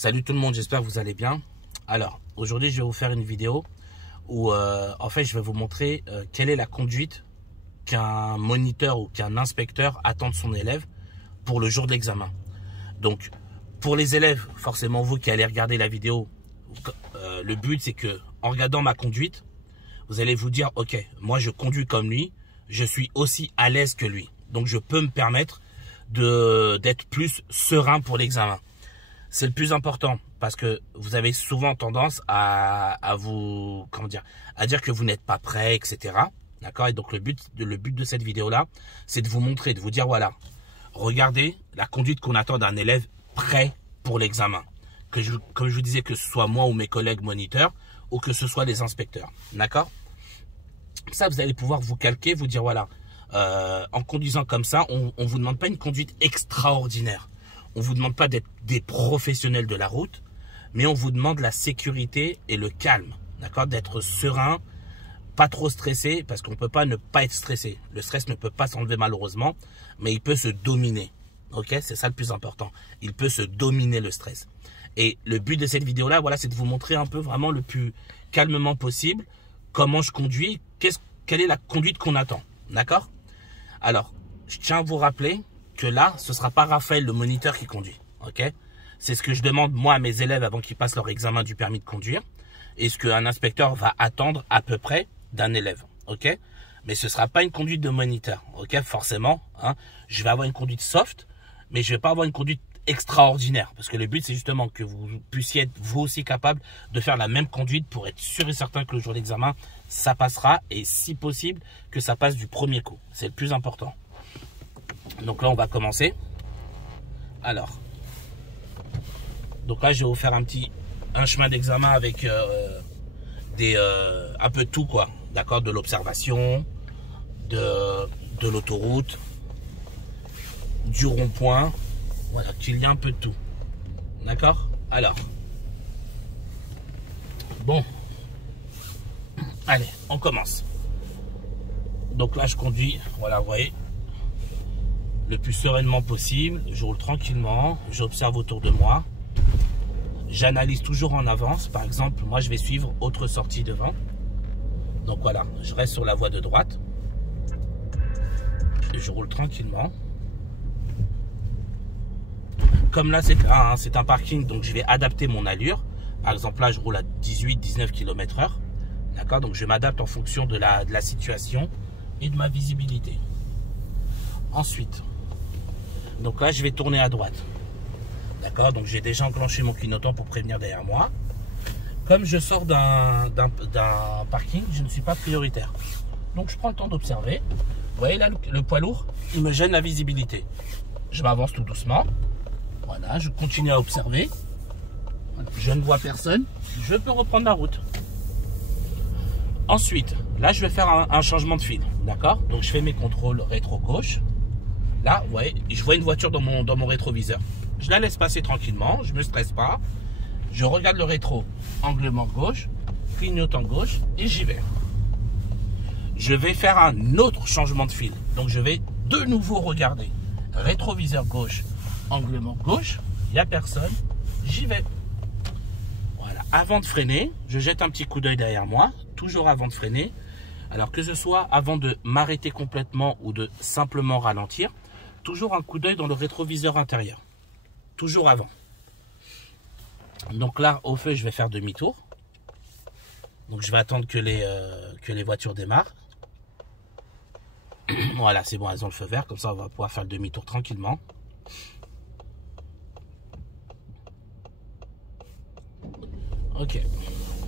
Salut tout le monde, j'espère que vous allez bien. Alors, aujourd'hui, je vais vous faire une vidéo où, en fait, je vais vous montrer quelle est la conduite qu'un moniteur ou qu'un inspecteur attend de son élève pour le jour de l'examen. Donc, pour les élèves, forcément vous qui allez regarder la vidéo, le but c'est que, en regardant ma conduite, vous allez vous dire, ok, moi je conduis comme lui, je suis aussi à l'aise que lui. Donc, je peux me permettre d'être plus serein pour l'examen. C'est le plus important parce que vous avez souvent tendance à vous, à dire que vous n'êtes pas prêt, etc. D'accord? Et donc le but de cette vidéo-là, c'est de vous montrer, de vous dire, voilà, regardez la conduite qu'on attend d'un élève prêt pour l'examen. Comme je vous disais, que ce soit moi ou mes collègues moniteurs ou que ce soit les inspecteurs. D'accord? Ça, vous allez pouvoir vous calquer, vous dire, voilà, en conduisant comme ça, on ne vous demande pas une conduite extraordinaire. On ne vous demande pas d'être des professionnels de la route, mais on vous demande la sécurité et le calme, d'accord? D'être serein, pas trop stressé, parce qu'on ne peut pas ne pas être stressé. Le stress ne peut pas s'enlever malheureusement, mais il peut se dominer, ok? C'est ça le plus important. Il peut se dominer le stress. Et le but de cette vidéo-là, voilà, c'est de vous montrer un peu vraiment le plus calmement possible comment je conduis, quelle est la conduite qu'on attend, d'accord? Alors, je tiens à vous rappeler que là, ce ne sera pas Raphaël, le moniteur, qui conduit. Ok? C'est ce que je demande, moi, à mes élèves avant qu'ils passent leur examen du permis de conduire. Et ce qu'un inspecteur va attendre à peu près d'un élève. Ok? Mais ce ne sera pas une conduite de moniteur. Ok? Forcément, hein, je vais avoir une conduite soft, mais je ne vais pas avoir une conduite extraordinaire. Parce que le but, c'est justement que vous puissiez être vous aussi capable de faire la même conduite pour être sûr et certain que le jour d'examen, ça passera. Et si possible, que ça passe du premier coup. C'est le plus important. Donc là, on va commencer. Alors, donc là, je vais vous faire un chemin d'examen avec un peu de tout, quoi. D'accord? De l'observation, de l'autoroute, du rond-point. Voilà, qu'il y a un peu de tout. D'accord? Alors, bon. Allez, on commence. Donc là, je conduis, voilà, vous voyez, le plus sereinement possible, je roule tranquillement, j'observe autour de moi, j'analyse toujours en avance. Par exemple, moi je vais suivre autre sortie devant, donc voilà, je reste sur la voie de droite et je roule tranquillement. Comme là c'est un parking, donc je vais adapter mon allure. Par exemple là je roule à 18-19 km/h, d'accord, donc je m'adapte en fonction de la situation et de ma visibilité. Ensuite, donc là, je vais tourner à droite. D'accord? Donc, j'ai déjà enclenché mon clignotant pour prévenir derrière moi. Comme je sors d'un parking, je ne suis pas prioritaire. Donc, je prends le temps d'observer. Vous voyez là, le poids lourd, il me gêne la visibilité. Je m'avance tout doucement. Voilà, je continue à observer. Je ne vois personne. Je peux reprendre la route. Ensuite, là, je vais faire un changement de fil. D'accord? Donc, je fais mes contrôles rétro-gauche. Là, vous voyez, je vois une voiture dans mon rétroviseur. Je la laisse passer tranquillement, je ne me stresse pas. Je regarde le rétro, anglement gauche, clignotant gauche et j'y vais. Je vais faire un autre changement de fil. Donc, je vais de nouveau regarder. Rétroviseur gauche, anglement gauche, il n'y a personne, j'y vais. Voilà, avant de freiner, je jette un petit coup d'œil derrière moi, toujours avant de freiner. Alors que ce soit avant de m'arrêter complètement ou de simplement ralentir, toujours un coup d'œil dans le rétroviseur intérieur. Toujours avant. Donc là, au feu, je vais faire demi-tour. Donc je vais attendre que les voitures démarrent. Voilà, c'est bon, elles ont le feu vert. Comme ça, on va pouvoir faire le demi-tour tranquillement. Ok.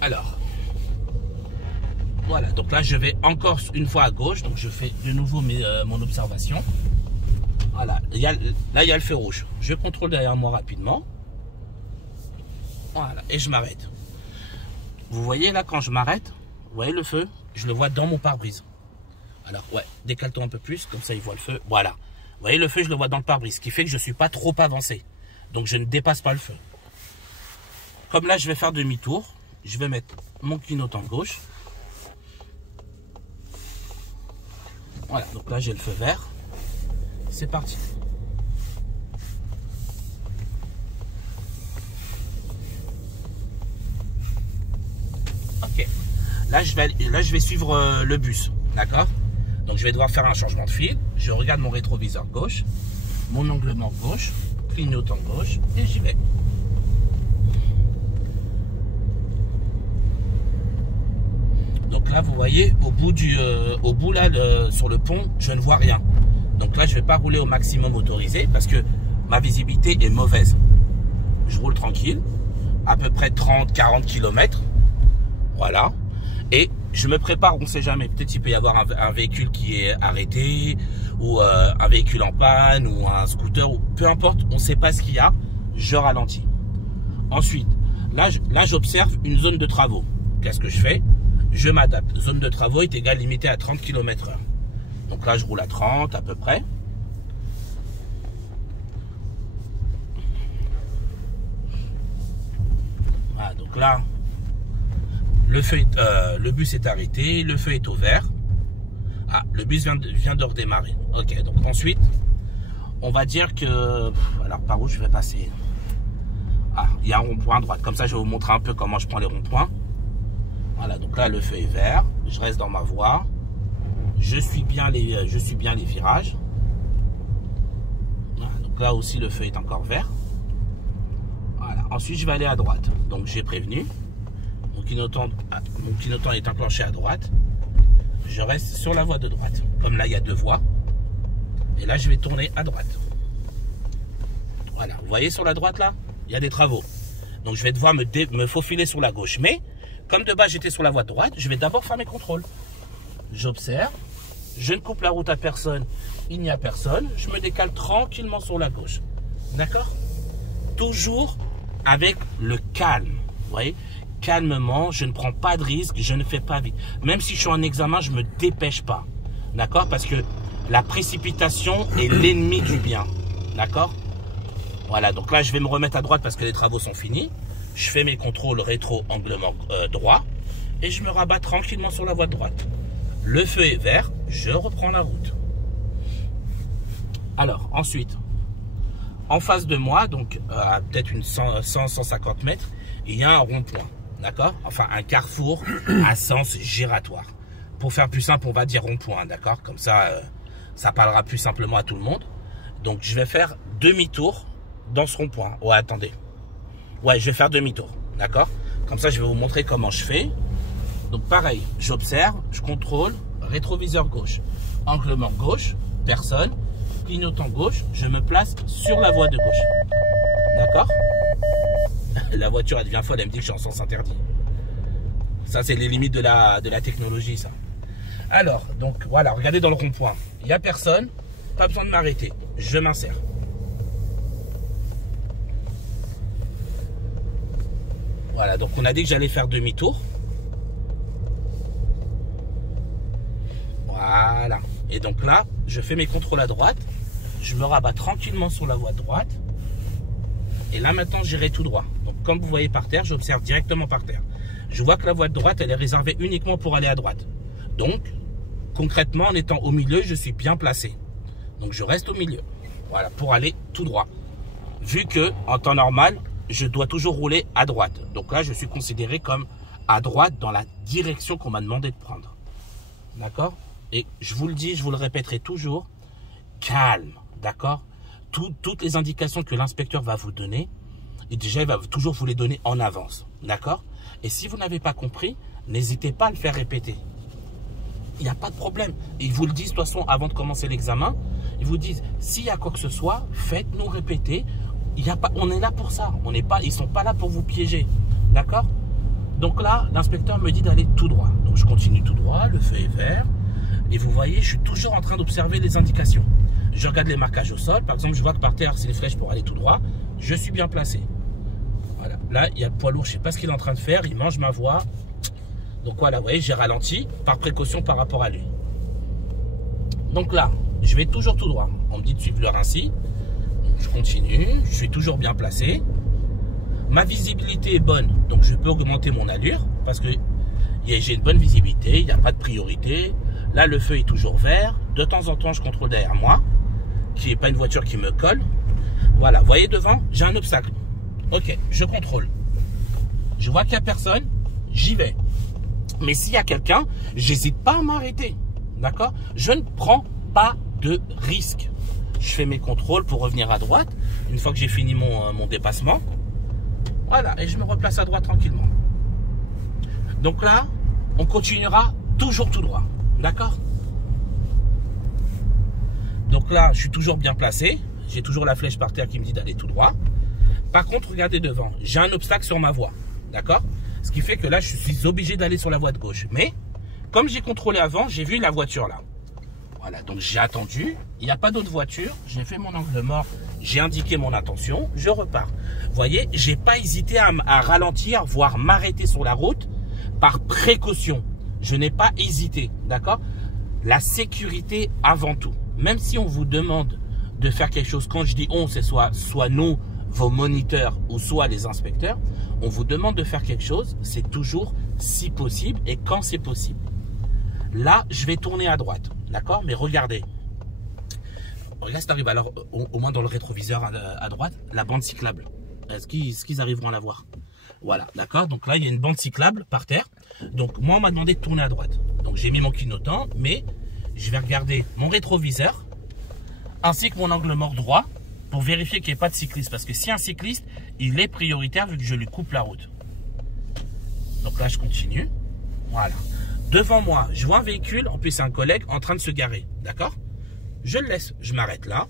Alors. Voilà, donc là, je vais encore une fois à gauche. Donc je fais de nouveau mon observation. Voilà, là il y a le feu rouge. Je contrôle derrière moi rapidement. Voilà, et je m'arrête. Vous voyez là, quand je m'arrête, vous voyez le feu, je le vois dans mon pare-brise. Alors ouais, décale-toi un peu plus, comme ça il voit le feu. Voilà, vous voyez le feu, je le vois dans le pare-brise, ce qui fait que je ne suis pas trop avancé. Donc je ne dépasse pas le feu. Comme là je vais faire demi-tour, je vais mettre mon clignotant gauche. Voilà, donc là j'ai le feu vert. C'est parti. Là, je vais suivre le bus, d'accord? Donc, je vais devoir faire un changement de fil. Je regarde mon rétroviseur gauche, mon angle mort gauche, clignotant gauche, et j'y vais. Donc là, vous voyez, au bout là, sur le pont, je ne vois rien. Donc là, je ne vais pas rouler au maximum autorisé parce que ma visibilité est mauvaise. Je roule tranquille, à peu près 30-40 km. Voilà. Et je me prépare, on ne sait jamais. Peut-être qu'il peut y avoir un véhicule qui est arrêté, ou un véhicule en panne, ou un scooter, ou peu importe, on ne sait pas ce qu'il y a. Je ralentis. Ensuite, là j'observe une zone de travaux. Qu'est-ce que je fais? Je m'adapte. Zone de travaux est égale limitée à 30 km/h. Donc là, je roule à 30 à peu près. Voilà, donc là, le bus est arrêté, le feu est au vert. Ah, le bus vient de redémarrer. Ok, donc ensuite, on va dire que... Alors, par où je vais passer? Ah, il y a un rond-point à droite. Comme ça, je vais vous montrer un peu comment je prends les ronds-points. Voilà, donc là, le feu est vert. Je reste dans ma voie. Je suis bien les virages. Voilà, donc là aussi, le feu est encore vert. Voilà. Ensuite, je vais aller à droite. Donc, j'ai prévenu. Mon clignotant est enclenché à droite. Je reste sur la voie de droite. Comme là, il y a deux voies. Et là, je vais tourner à droite. Voilà. Vous voyez sur la droite, là, il y a des travaux. Donc, je vais devoir me faufiler sur la gauche. Mais... comme de base, j'étais sur la voie de droite, je vais d'abord faire mes contrôles. J'observe, je ne coupe la route à personne, il n'y a personne. Je me décale tranquillement sur la gauche. D'accord? Toujours avec le calme. Vous voyez? Calmement, je ne prends pas de risque, je ne fais pas vite. Même si je suis en examen, je ne me dépêche pas. D'accord? Parce que la précipitation est l'ennemi du bien. D'accord? Voilà, donc là, je vais me remettre à droite parce que les travaux sont finis. Je fais mes contrôles rétro angle mort droit et je me rabats tranquillement sur la voie de droite. Le feu est vert, je reprends la route. Alors, ensuite, en face de moi, donc à peut-être une 100-150 mètres, il y a un rond-point, d'accord? Enfin, un carrefour à sens giratoire. Pour faire plus simple, on va dire rond-point, d'accord? Comme ça, ça parlera plus simplement à tout le monde. Donc, je vais faire demi-tour dans ce rond-point. Ouais, attendez. Ouais, je vais faire demi-tour, d'accord? Comme ça, je vais vous montrer comment je fais. Donc, pareil, j'observe, je contrôle, rétroviseur gauche, angle mort gauche, personne, clignotant gauche, je me place sur la voie de gauche. D'accord? La voiture, elle devient folle, elle me dit que je suis en sens interdit. Ça, c'est les limites de la technologie, ça. Alors, donc, voilà, regardez dans le rond-point. Il n'y a personne, pas besoin de m'arrêter, je m'insère. Voilà, donc on a dit que j'allais faire demi-tour. Voilà. Et donc là, je fais mes contrôles à droite. Je me rabats tranquillement sur la voie de droite. Et là, maintenant, j'irai tout droit. Donc, comme vous voyez par terre, j'observe directement par terre. Je vois que la voie de droite, elle est réservée uniquement pour aller à droite. Donc, concrètement, en étant au milieu, je suis bien placé. Donc, je reste au milieu. Voilà, pour aller tout droit. Vu que, en temps normal, je dois toujours rouler à droite. Donc là, je suis considéré comme à droite dans la direction qu'on m'a demandé de prendre. D'accord? Et je vous le dis, je vous le répéterai toujours, calme, d'accord? Toutes les indications que l'inspecteur va vous donner, et déjà, il va toujours vous les donner en avance. D'accord? Et si vous n'avez pas compris, n'hésitez pas à le faire répéter. Il n'y a pas de problème. Ils vous le disent de toute façon avant de commencer l'examen. Ils vous disent, s'il y a quoi que ce soit, faites-nous répéter. On est là pour ça. Ils ne sont pas là pour vous piéger. D'accord? Donc là, l'inspecteur me dit d'aller tout droit. Donc je continue tout droit, le feu est vert. Et vous voyez, je suis toujours en train d'observer les indications. Je regarde les marquages au sol. Par exemple, je vois que par terre, c'est les flèches pour aller tout droit. Je suis bien placé. Voilà. Là, il y a le poids lourd. Je ne sais pas ce qu'il est en train de faire. Il mange ma voie. Donc voilà, vous voyez, j'ai ralenti par précaution par rapport à lui. Donc là, je vais toujours tout droit. On me dit de suivre le Rincy. Je continue. Je suis toujours bien placé. Ma visibilité est bonne. Donc je peux augmenter mon allure parce que j'ai une bonne visibilité. Il n'y a pas de priorité. Là, le feu est toujours vert. De temps en temps, je contrôle derrière moi, qui n'est pas une voiture qui me colle. Voilà, vous voyez devant, j'ai un obstacle. Ok, je contrôle. Je vois qu'il n'y a personne, j'y vais. Mais s'il y a quelqu'un, j'hésite pas à m'arrêter. D'accord? Je ne prends pas de risque. Je fais mes contrôles pour revenir à droite. Une fois que j'ai fini mon dépassement. Voilà, et je me replace à droite tranquillement. Donc là, on continuera toujours tout droit. D'accord? Donc là, je suis toujours bien placé. J'ai toujours la flèche par terre qui me dit d'aller tout droit. Par contre, regardez devant. J'ai un obstacle sur ma voie. D'accord? Ce qui fait que là, je suis obligé d'aller sur la voie de gauche. Mais, comme j'ai contrôlé avant, j'ai vu la voiture là. Voilà, donc j'ai attendu. Il n'y a pas d'autre voiture. J'ai fait mon angle mort. J'ai indiqué mon intention. Je repars. Vous voyez, j'ai pas hésité à ralentir, voire m'arrêter sur la route par précaution. Je n'ai pas hésité. D'accord? La sécurité avant tout. Même si on vous demande de faire quelque chose, quand je dis on, c'est soit nous, vos moniteurs, ou soit les inspecteurs, on vous demande de faire quelque chose, c'est toujours si possible et quand c'est possible. Là, je vais tourner à droite, d'accord? Mais regardez. Regarde, ça arrive alors, au moins dans le rétroviseur à droite, la bande cyclable. Est-ce qu'ils arriveront à la voir? Voilà, d'accord? Donc là, il y a une bande cyclable par terre. Donc moi, on m'a demandé de tourner à droite. Donc j'ai mis mon clignotant, mais je vais regarder mon rétroviseur ainsi que mon angle mort droit pour vérifier qu'il n'y ait pas de cycliste. Parce que si un cycliste, il est prioritaire vu que je lui coupe la route. Donc là, je continue. Voilà. Devant moi, je vois un véhicule, en plus c'est un collègue, en train de se garer. D'accord? Je le laisse. Je m'arrête là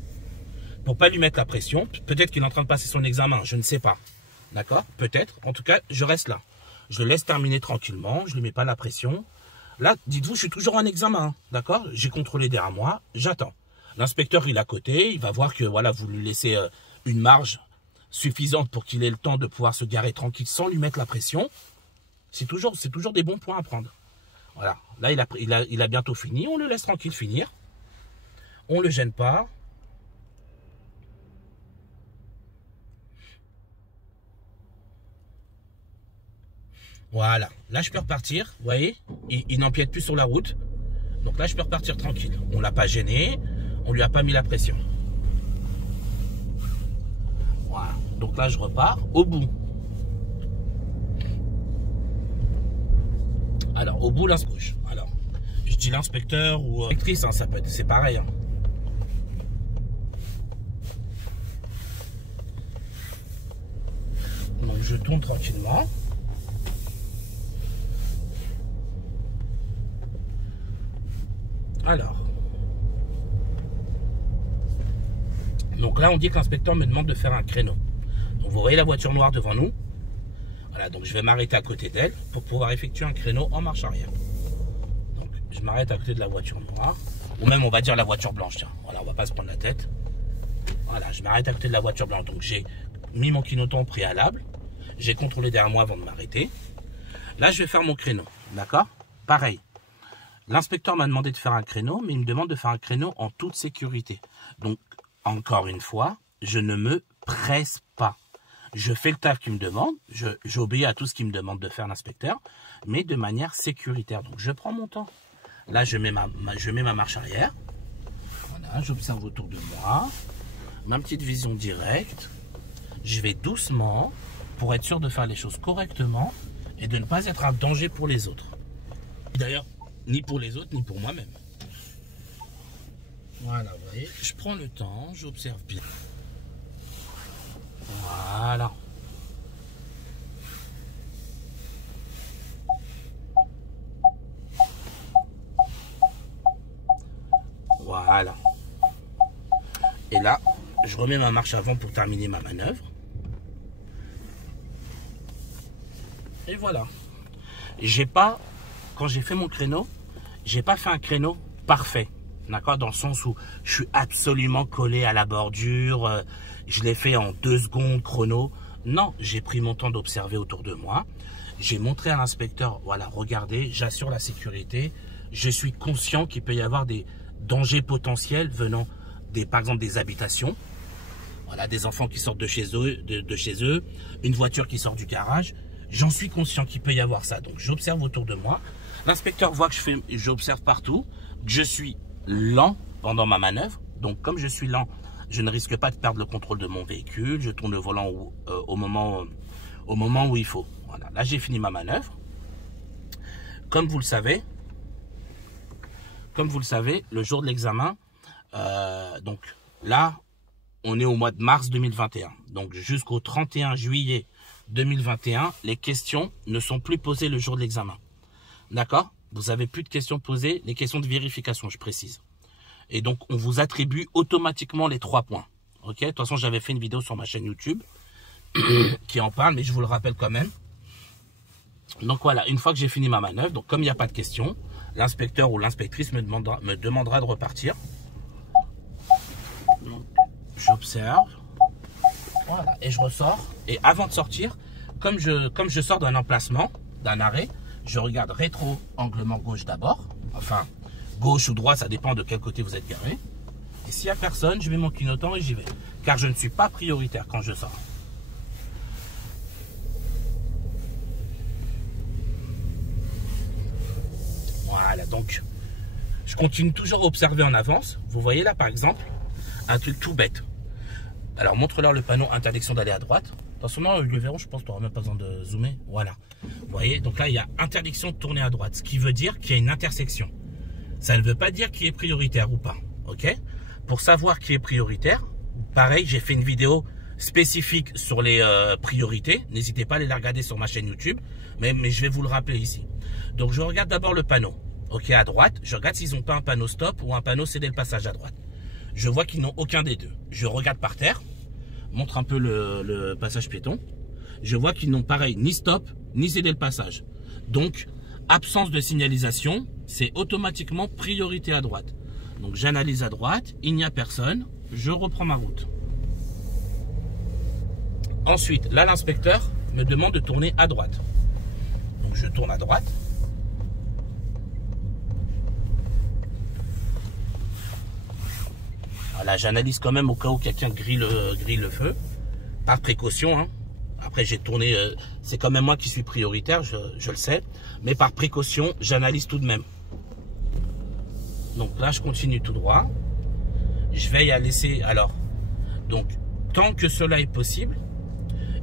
pour pas lui mettre la pression. Peut-être qu'il est en train de passer son examen, je ne sais pas. D'accord? Peut-être. En tout cas, je reste là. Je le laisse terminer tranquillement. Je ne lui mets pas la pression. Là, dites-vous, je suis toujours en examen. D'accord? J'ai contrôlé derrière moi. J'attends. L'inspecteur, il est à côté. Il va voir que voilà, vous lui laissez une marge suffisante pour qu'il ait le temps de pouvoir se garer tranquille sans lui mettre la pression. C'est toujours des bons points à prendre. Voilà. Là, il a bientôt fini. On le laisse tranquille finir. On ne le gêne pas. Voilà, là je peux repartir, vous voyez, il n'empiète plus sur la route. Donc là je peux repartir tranquille. On ne l'a pas gêné, on ne lui a pas mis la pression. Voilà, donc là je repars au bout. Alors au bout l'inspecteur. Alors, je dis l'inspecteur ou l'inspectrice, hein, ça peut être, c'est pareil. Hein. Donc je tourne tranquillement. Alors, donc là on dit que l'inspecteur me demande de faire un créneau. Donc vous voyez la voiture noire devant nous. Voilà, donc je vais m'arrêter à côté d'elle pour pouvoir effectuer un créneau en marche arrière. Donc je m'arrête à côté de la voiture noire, ou même on va dire la voiture blanche. Tiens, voilà, on va pas se prendre la tête. Voilà, je m'arrête à côté de la voiture blanche. Donc j'ai mis mon clignotant au préalable. J'ai contrôlé derrière moi avant de m'arrêter. Là je vais faire mon créneau, d'accord? Pareil. L'inspecteur m'a demandé de faire un créneau, mais il me demande de faire un créneau en toute sécurité. Donc, encore une fois, je ne me presse pas. Je fais le taf qu'il me demande, j'obéis à tout ce qu'il me demande de faire l'inspecteur, mais de manière sécuritaire. Donc, je prends mon temps. Là, je mets ma marche arrière. Voilà, j'observe autour de moi. Ma petite vision directe. Je vais doucement pour être sûr de faire les choses correctement et de ne pas être un danger pour les autres. D'ailleurs, ni pour les autres, ni pour moi-même. Voilà, vous voyez, je prends le temps, j'observe bien. Voilà. Voilà. Et là, je remets ma marche avant pour terminer ma manœuvre. Et voilà. J'ai pas, quand j'ai fait mon créneau, j'ai pas fait un créneau parfait. D'accord? Dans le sens où je suis absolument collé à la bordure. Je l'ai fait en 2 secondes chrono. Non, j'ai pris mon temps d'observer autour de moi. J'ai montré à l'inspecteur, voilà, regardez, j'assure la sécurité. Je suis conscient qu'il peut y avoir des dangers potentiels venant par exemple des habitations. Voilà, des enfants qui sortent de chez eux, une voiture qui sort du garage. J'en suis conscient qu'il peut y avoir ça. Donc j'observe autour de moi. L'inspecteur voit que j'observe partout. Je suis lent pendant ma manœuvre. Donc comme je suis lent, je ne risque pas de perdre le contrôle de mon véhicule. Je tourne le volant au moment où il faut. Voilà, là j'ai fini ma manœuvre. comme vous le savez, le jour de l'examen, donc là, on est au mois de mars 2021. Donc jusqu'au 31 juillet 2021, les questions ne sont plus posées le jour de l'examen. D'accord? Vous n'avez plus de questions posées, les questions de vérification, je précise. Et donc, on vous attribue automatiquement les 3 points. Ok? De toute façon, j'avais fait une vidéo sur ma chaîne YouTube qui en parle, mais je vous le rappelle quand même. Donc voilà, une fois que j'ai fini ma manœuvre, donc comme il n'y a pas de questions, l'inspecteur ou l'inspectrice me demandera de repartir. J'observe. Voilà, et je ressors. Et avant de sortir, comme je sors d'un emplacement, d'un arrêt, je regarde rétro, angle mort gauche d'abord. Enfin, gauche ou droit, ça dépend de quel côté vous êtes garé. Et s'il n'y a personne, je mets mon clignotant et j'y vais. Car je ne suis pas prioritaire quand je sors. Voilà, donc, je continue toujours à observer en avance. Vous voyez là, par exemple, un truc tout bête. Alors, montre-leur le panneau interdiction d'aller à droite. Attention, non, ils le verront, je pense que tu n'auras même pas besoin de zoomer. Voilà. Vous voyez, donc là, il y a interdiction de tourner à droite, ce qui veut dire qu'il y a une intersection. Ça ne veut pas dire qui est prioritaire ou pas. Ok? Pour savoir qui est prioritaire, pareil, j'ai fait une vidéo spécifique sur les priorités. N'hésitez pas à aller la regarder sur ma chaîne YouTube, mais je vais vous le rappeler ici. Donc, je regarde d'abord le panneau. Ok, à droite, je regarde s'ils n'ont pas un panneau stop ou un panneau céder le passage à droite. Je vois qu'ils n'ont aucun des deux. Je regarde par terre, montre un peu le passage piéton. Je vois qu'ils n'ont pareil, ni stop, ni céder le passage. Donc, absence de signalisation, c'est automatiquement priorité à droite. Donc, j'analyse à droite, il n'y a personne, je reprends ma route. Ensuite, là, l'inspecteur me demande de tourner à droite. Donc, je tourne à droite. Voilà, j'analyse quand même au cas où quelqu'un grille le feu. Par précaution, hein. Après, j'ai tourné, c'est quand même moi qui suis prioritaire, je le sais. Mais par précaution, j'analyse tout de même. Donc là, je continue tout droit. Je vais y laisser, alors, donc, tant que cela est possible,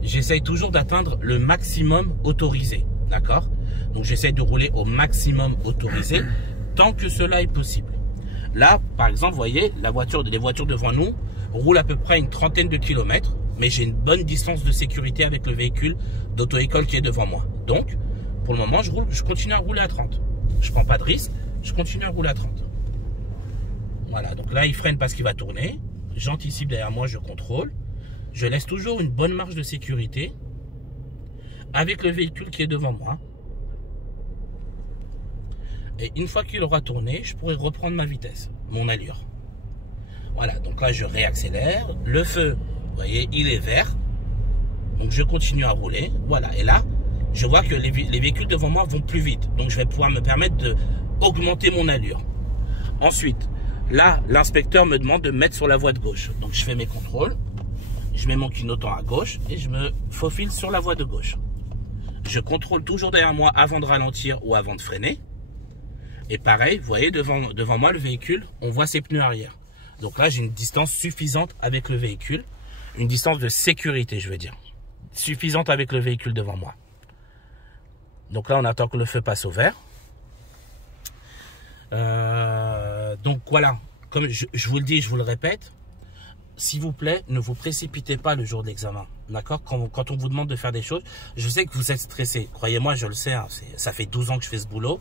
j'essaye toujours d'atteindre le maximum autorisé. D'accord? Donc, j'essaye de rouler au maximum autorisé, tant que cela est possible. Là, par exemple, vous voyez, les voitures devant nous roulent à peu près une trentaine de kilomètres, mais j'ai une bonne distance de sécurité avec le véhicule d'auto-école qui est devant moi. Donc, pour le moment, je continue à rouler à 30. Je ne prends pas de risque, je continue à rouler à 30. Voilà, donc là, il freine parce qu'il va tourner. J'anticipe derrière moi, je contrôle. Je laisse toujours une bonne marge de sécurité avec le véhicule qui est devant moi. Et une fois qu'il aura tourné, je pourrai reprendre ma vitesse, mon allure. Voilà, donc là, je réaccélère. Le feu, vous voyez, il est vert. Donc, je continue à rouler. Voilà, et là, je vois que les véhicules devant moi vont plus vite. Donc, je vais pouvoir me permettre d'augmenter mon allure. Ensuite, là, l'inspecteur me demande de mettre sur la voie de gauche. Donc, je fais mes contrôles. Je mets mon clignotant à gauche et je me faufile sur la voie de gauche. Je contrôle toujours derrière moi avant de ralentir ou avant de freiner. Et pareil, vous voyez, devant moi, le véhicule, on voit ses pneus arrière. Donc là, j'ai une distance suffisante avec le véhicule. Une distance de sécurité, je veux dire. Suffisante avec le véhicule devant moi. Donc là, on attend que le feu passe au vert. Donc voilà, comme je vous le dis, je vous le répète, s'il vous plaît, ne vous précipitez pas le jour de l'examen. D'accord? Quand on vous demande de faire des choses, je sais que vous êtes stressé. Croyez-moi, je le sais, hein, ça fait 12 ans que je fais ce boulot.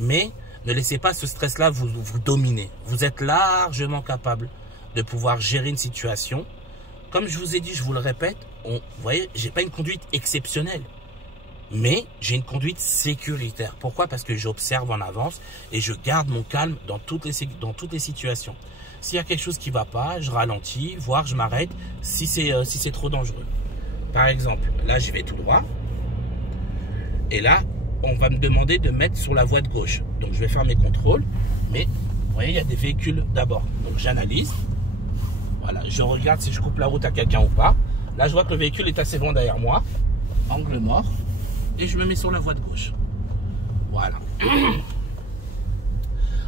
Mais ne laissez pas ce stress-là vous dominer. Vous êtes largement capable de pouvoir gérer une situation. Comme je vous ai dit, je vous le répète, vous voyez, j'ai pas une conduite exceptionnelle. Mais j'ai une conduite sécuritaire. Pourquoi? Parce que j'observe en avance et je garde mon calme dans toutes les situations. S'il y a quelque chose qui ne va pas, je ralentis, voire je m'arrête si c'est trop dangereux. Par exemple, là, je vais tout droit. Et là, on va me demander de mettre sur la voie de gauche. Donc, je vais faire mes contrôles. Mais, vous voyez, il y a des véhicules d'abord. Donc, j'analyse. Voilà, je regarde si je coupe la route à quelqu'un ou pas. Là, je vois que le véhicule est assez bon derrière moi. Angle mort. Et je me mets sur la voie de gauche. Voilà.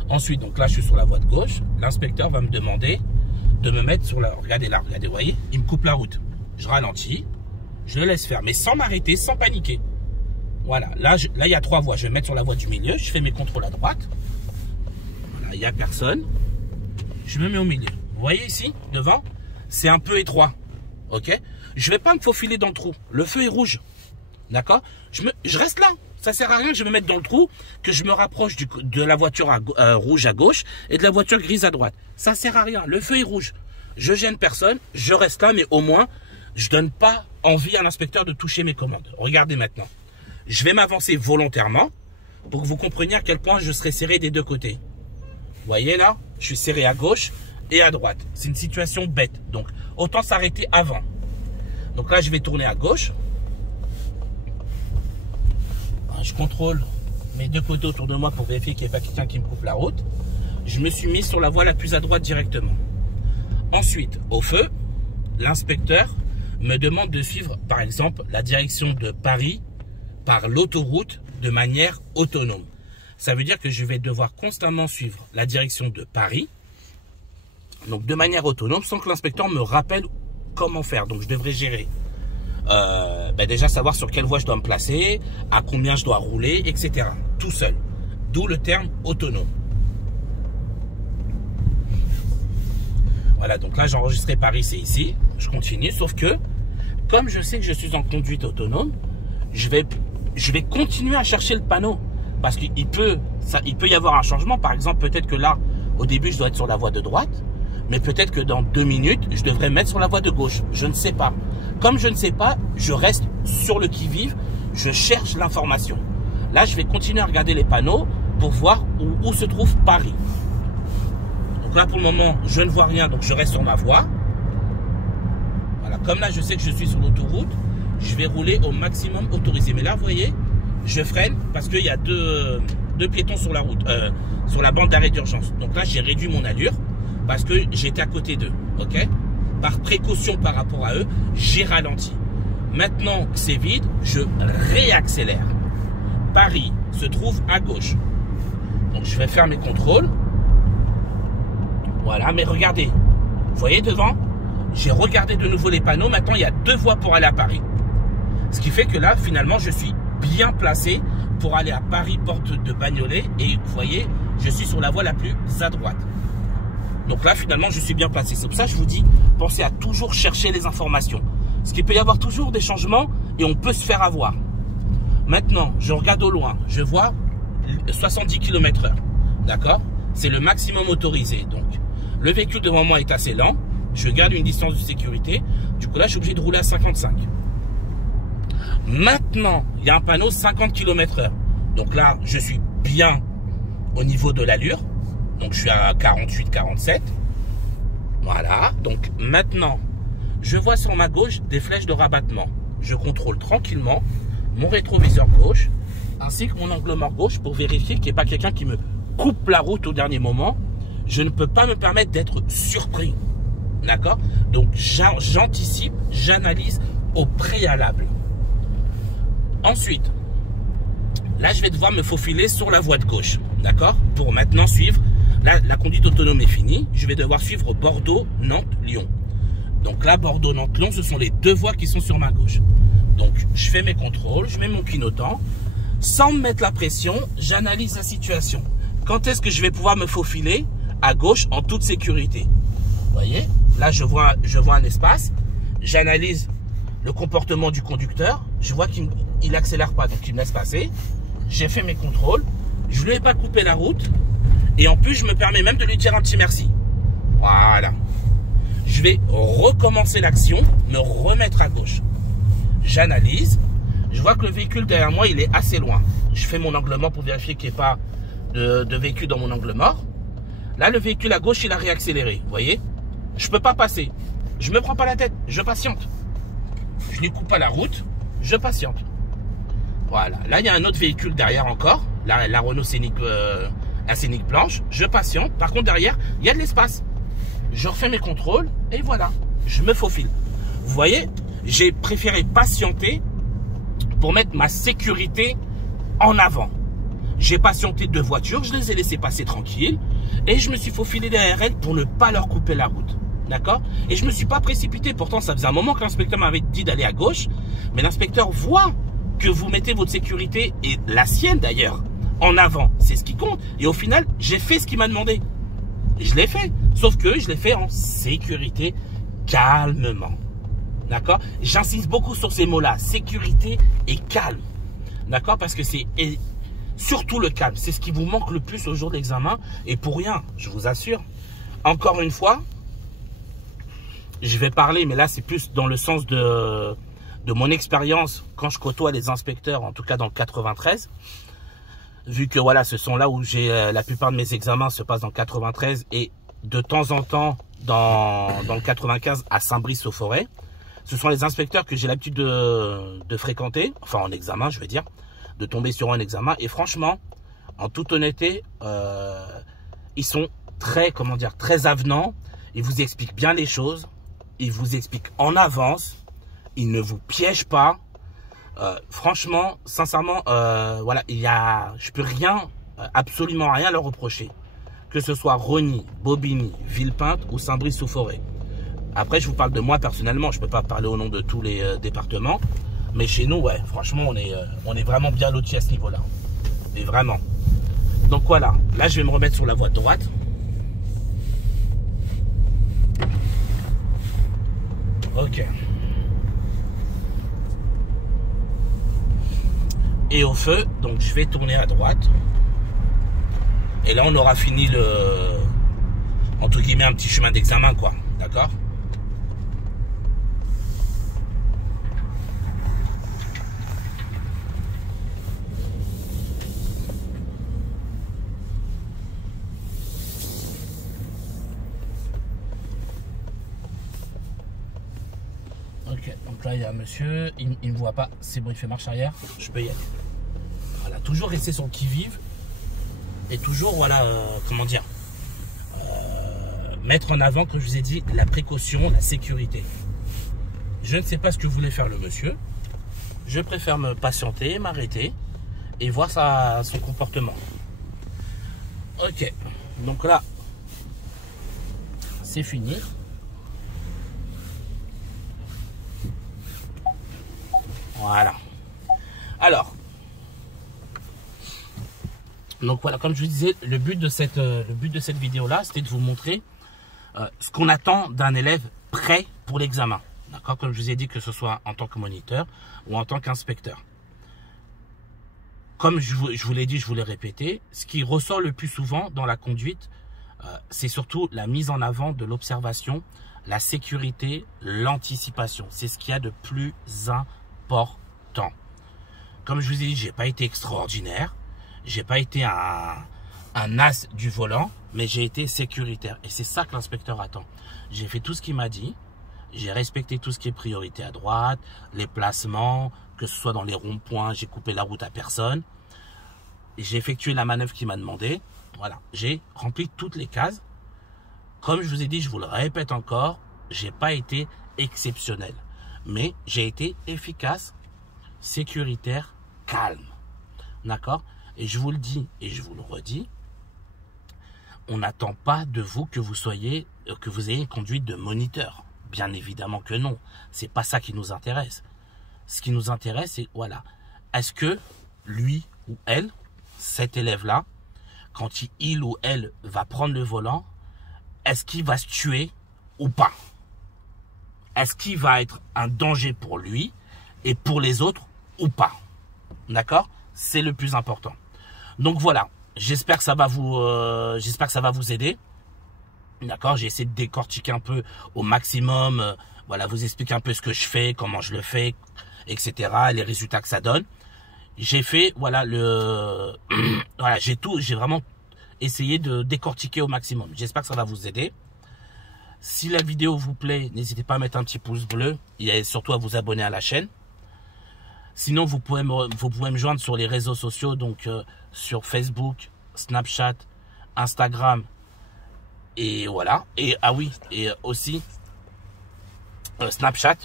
Ensuite, donc là, je suis sur la voie de gauche. L'inspecteur va me demander de me mettre sur la... Regardez là, regardez, vous voyez, il me coupe la route. Je ralentis. Je le laisse faire, mais sans m'arrêter, sans paniquer. Voilà, là, il y a 3 voies. Je vais mettre sur la voie du milieu. Je fais mes contrôles à droite. Voilà, il n'y a personne. Je me mets au milieu. Vous voyez ici, devant, c'est un peu étroit. Ok? Je ne vais pas me faufiler dans le trou. Le feu est rouge. D'accord? Je reste là. Ça sert à rien que je me mette dans le trou, que je me rapproche de la voiture rouge à gauche et de la voiture grise à droite. Ça sert à rien. Le feu est rouge. Je gêne personne. Je reste là, mais au moins, je donne pas envie à l'inspecteur de toucher mes commandes. Regardez maintenant. Je vais m'avancer volontairement pour que vous compreniez à quel point je serai serré des deux côtés. Vous voyez là, je suis serré à gauche et à droite. C'est une situation bête. Donc, autant s'arrêter avant. Donc là, je vais tourner à gauche. Je contrôle mes deux côtés autour de moi pour vérifier qu'il n'y ait pas quelqu'un qui me coupe la route. Je me suis mis sur la voie la plus à droite directement. Ensuite, au feu, l'inspecteur me demande de suivre, par exemple, la direction de Paris par l'autoroute de manière autonome. Ça veut dire que je vais devoir constamment suivre la direction de Paris, donc de manière autonome, sans que l'inspecteur me rappelle comment faire. Donc je devrais gérer, déjà savoir sur quelle voie je dois me placer, à combien je dois rouler, etc. Tout seul. D'où le terme autonome. Voilà, donc là j'ai enregistré Paris, c'est ici. Je continue, sauf que, comme je sais que je suis en conduite autonome, je vais continuer à chercher le panneau. Parce qu'il peut y avoir un changement. Par exemple, peut-être que là, au début, je dois être sur la voie de droite. Mais peut-être que dans 2 minutes, je devrais me mettre sur la voie de gauche. Je ne sais pas. Comme je ne sais pas, je reste sur le qui-vive. Je cherche l'information. Là, je vais continuer à regarder les panneaux pour voir où se trouve Paris. Donc là, pour le moment, je ne vois rien. Donc, je reste sur ma voie. Voilà. Comme là, je sais que je suis sur l'autoroute, je vais rouler au maximum autorisé. Mais là, vous voyez, je freine parce qu'il y a deux piétons sur la route, sur la bande d'arrêt d'urgence. Donc là, j'ai réduit mon allure parce que j'étais à côté d'eux. Ok? Par précaution par rapport à eux, j'ai ralenti. Maintenant que c'est vide, je réaccélère. Paris se trouve à gauche. Donc je vais faire mes contrôles. Voilà, mais regardez. Vous voyez devant? J'ai regardé de nouveau les panneaux. Maintenant, il y a 2 voies pour aller à Paris. Ce qui fait que là, finalement, je suis bien placé pour aller à Paris, porte de Bagnolet. Et vous voyez, je suis sur la voie la plus à droite. Donc là, finalement, je suis bien placé. C'est pour ça que je vous dis, pensez à toujours chercher les informations. Parce qu'il peut y avoir toujours des changements et on peut se faire avoir. Maintenant, je regarde au loin. Je vois 70 km/h. D'accord? C'est le maximum autorisé. Donc, le véhicule devant moi est assez lent. Je garde une distance de sécurité. Du coup, là, je suis obligé de rouler à 55. Maintenant, il y a un panneau 50 km/h. Donc là, je suis bien au niveau de l'allure. Donc, je suis à 48, 47. Voilà. Donc, maintenant, je vois sur ma gauche des flèches de rabattement. Je contrôle tranquillement mon rétroviseur gauche ainsi que mon angle mort gauche pour vérifier qu'il n'y ait pas quelqu'un qui me coupe la route au dernier moment. Je ne peux pas me permettre d'être surpris. D'accord? Donc, j'anticipe, j'analyse au préalable. Ensuite, là, je vais devoir me faufiler sur la voie de gauche. D'accord? Pour maintenant suivre, là, la conduite autonome est finie. Je vais devoir suivre Bordeaux, Nantes, Lyon. Donc là, Bordeaux, Nantes, Lyon, ce sont les 2 voies qui sont sur ma gauche. Donc, je fais mes contrôles, je mets mon clignotant. Sans me mettre la pression, j'analyse la situation. Quand est-ce que je vais pouvoir me faufiler à gauche en toute sécurité? Vous voyez? Là, je vois un espace. J'analyse le comportement du conducteur. Je vois qu'il n'accélère pas, donc il me laisse passer. J'ai fait mes contrôles. Je ne lui ai pas coupé la route. Et en plus, je me permets même de lui dire un petit merci. Voilà. Je vais recommencer l'action, me remettre à gauche. J'analyse. Je vois que le véhicule derrière moi, il est assez loin. Je fais mon angle mort pour vérifier qu'il n'y ait pas de véhicule dans mon angle mort. Là, le véhicule à gauche, il a réaccéléré. Vous voyez? Je ne peux pas passer. Je ne me prends pas la tête. Je patiente. Je ne lui coupe pas la route. Je patiente. Voilà. Là, il y a un autre véhicule derrière encore. La Renault Scénic, la Scénic blanche. Je patiente. Par contre, derrière, il y a de l'espace. Je refais mes contrôles. Et voilà. Je me faufile. Vous voyez? J'ai préféré patienter pour mettre ma sécurité en avant. J'ai patienté 2 voitures, je les ai laissées passer tranquilles et je me suis faufilé derrière elles pour ne pas leur couper la route. D'accord? Et je ne me suis pas précipité. Pourtant, ça faisait un moment que l'inspecteur m'avait dit d'aller à gauche. Mais l'inspecteur voit que vous mettez votre sécurité, et la sienne d'ailleurs, en avant. C'est ce qui compte. Et au final, j'ai fait ce qu'il m'a demandé. Je l'ai fait. Sauf que je l'ai fait en sécurité, calmement. D'accord? J'insiste beaucoup sur ces mots-là. Sécurité et calme. D'accord? Parce que c'est surtout le calme. C'est ce qui vous manque le plus au jour de l'examen. Et pour rien, je vous assure. Encore une fois, je vais parler, mais là, c'est plus dans le sens de mon expérience quand je côtoie les inspecteurs, en tout cas dans le 93. Vu que voilà, ce sont là où j'ai la plupart de mes examens se passent dans le 93 et de temps en temps dans le 95 à Saint-Brice-aux-Forêts. Ce sont les inspecteurs que j'ai l'habitude de fréquenter, enfin en examen, je veux dire, de tomber sur un examen. Et franchement, en toute honnêteté, ils sont très, comment dire, très avenants. Ils vous expliquent bien les choses. Ils vous expliquent en avance. Ils ne vous piègent pas. Franchement, sincèrement, voilà, je peux rien, absolument rien leur reprocher. Que ce soit Rosny, Bobigny, Villepinte ou Saint-Brice-aux-Forêts. Après, je vous parle de moi personnellement. Je ne peux pas parler au nom de tous les départements. Mais chez nous, ouais, franchement, on est vraiment bien lotis à ce niveau-là. Et vraiment. Donc voilà, là, je vais me remettre sur la voie de droite. Ok. Et au feu, donc je vais tourner à droite. Et là, on aura fini entre guillemets, un petit chemin d'examen, quoi. D'accord? Ok, donc là, il y a un monsieur, il ne me voit pas, c'est bon, il fait marche arrière, je peux y aller. Voilà, toujours rester sur le qui-vive. Et toujours, voilà, comment dire, mettre en avant, comme je vous ai dit, la précaution, la sécurité. Je ne sais pas ce que voulait faire le monsieur. Je préfère me patienter, m'arrêter et voir son comportement. Ok, donc là, c'est fini. Voilà. Alors, donc voilà, comme je vous disais, le but de cette vidéo-là, c'était de vous montrer ce qu'on attend d'un élève prêt pour l'examen. D'accord? Comme je vous ai dit, que ce soit en tant que moniteur ou en tant qu'inspecteur. Comme je vous l'ai dit, je vous l'ai répété, ce qui ressort le plus souvent dans la conduite, c'est surtout la mise en avant de l'observation, la sécurité, l'anticipation. C'est ce qu'il y a de plus important. Comme je vous ai dit, j'ai pas été extraordinaire. J'ai pas été un as du volant, mais j'ai été sécuritaire. Et c'est ça que l'inspecteur attend. J'ai fait tout ce qu'il m'a dit. J'ai respecté tout ce qui est priorité à droite, les placements, que ce soit dans les ronds-points, j'ai coupé la route à personne. J'ai effectué la manœuvre qu'il m'a demandé. Voilà, j'ai rempli toutes les cases. Comme je vous ai dit, je vous le répète encore, j'ai pas été exceptionnel. Mais j'ai été efficace, sécuritaire, calme. D'accord? Et je vous le dis et je vous le redis, on n'attend pas de vous que vous ayez une conduite de moniteur. Bien évidemment que non. C'est pas ça qui nous intéresse. Ce qui nous intéresse, c'est, voilà, est-ce que lui ou elle, cet élève-là, quand il ou elle va prendre le volant, est-ce qu'il va se tuer ou pas? Est-ce qu'il va être un danger pour lui et pour les autres ou pas? D'accord? C'est le plus important. Donc voilà, j'espère que ça va vous aider. D'accord, j'ai essayé de décortiquer un peu au maximum, voilà, vous expliquer un peu ce que je fais, comment je le fais, etc., les résultats que ça donne. J'ai fait, voilà, voilà, j'ai vraiment essayé de décortiquer au maximum. J'espère que ça va vous aider. Si la vidéo vous plaît, n'hésitez pas à mettre un petit pouce bleu et surtout à vous abonner à la chaîne. Sinon, vous pouvez me joindre sur les réseaux sociaux, donc sur Facebook, Snapchat, Instagram, et voilà. Et ah oui, et aussi Snapchat,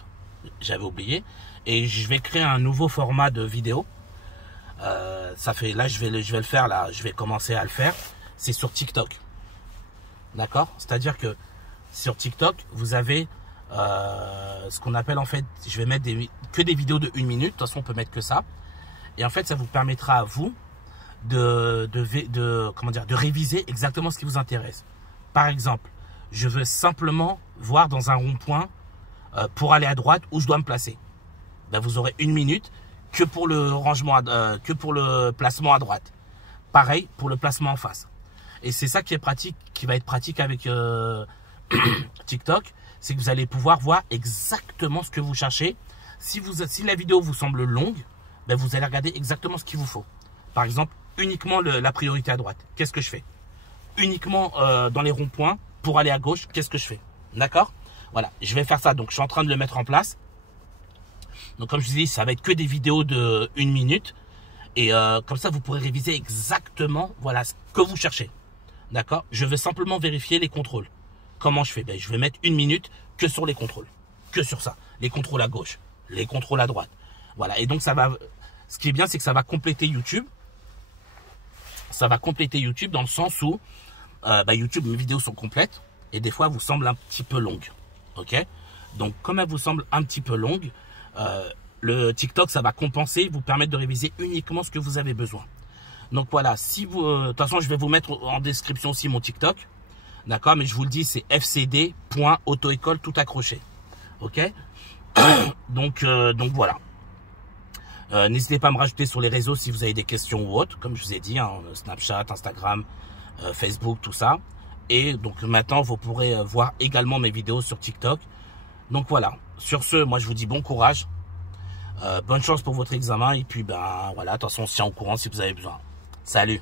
j'avais oublié. Et je vais créer un nouveau format de vidéo. Ça fait, là, je vais le faire, là, je vais commencer à le faire. C'est sur TikTok. D'accord? C'est-à-dire que sur TikTok, vous avez ce qu'on appelle en fait, je vais mettre que des vidéos de 1 minute. De toute façon, on peut mettre que ça. Et en fait, ça vous permettra à vous comment dire, de réviser exactement ce qui vous intéresse. Par exemple, je veux simplement voir dans un rond-point pour aller à droite où je dois me placer. Ben, vous aurez 1 minute que pour le rangement, que pour le placement à droite. Pareil pour le placement en face. Et c'est ça qui est pratique, qui va être pratique avec TikTok, c'est que vous allez pouvoir voir exactement ce que vous cherchez. Si la vidéo vous semble longue, ben vous allez regarder exactement ce qu'il vous faut. Par exemple, uniquement la priorité à droite. Qu'est-ce que je fais? Uniquement dans les ronds-points pour aller à gauche. Qu'est-ce que je fais? D'accord? Voilà, je vais faire ça. Donc, je suis en train de le mettre en place. Donc, comme je vous dis, ça va être que des vidéos de 1 minute. Et comme ça, vous pourrez réviser exactement voilà, ce que vous cherchez. D'accord? Je vais simplement vérifier les contrôles. Comment je fais? Ben, je vais mettre 1 minute que sur les contrôles. Que sur ça. Les contrôles à gauche. Les contrôles à droite. Voilà. Et donc, ça va. Ce qui est bien, c'est que ça va compléter YouTube. Ça va compléter YouTube dans le sens où YouTube, mes vidéos sont complètes. Et des fois, elles vous semblent un petit peu longues. Ok? Donc, comme elles vous semblent un petit peu longues, le TikTok, ça va compenser, vous permettre de réviser uniquement ce que vous avez besoin. Donc voilà, si vous, de toute façon, je vais vous mettre en description aussi mon TikTok. D'accord? Mais je vous le dis, c'est fcd.autoécole tout accroché. Ok? donc voilà. N'hésitez pas à me rajouter sur les réseaux si vous avez des questions ou autres, comme je vous ai dit, hein, Snapchat, Instagram, Facebook, tout ça. Et donc maintenant, vous pourrez voir également mes vidéos sur TikTok. Donc voilà. Sur ce, moi je vous dis bon courage. Bonne chance pour votre examen. Et puis ben voilà, de toute façon, on se tient au courant si vous avez besoin. Salut!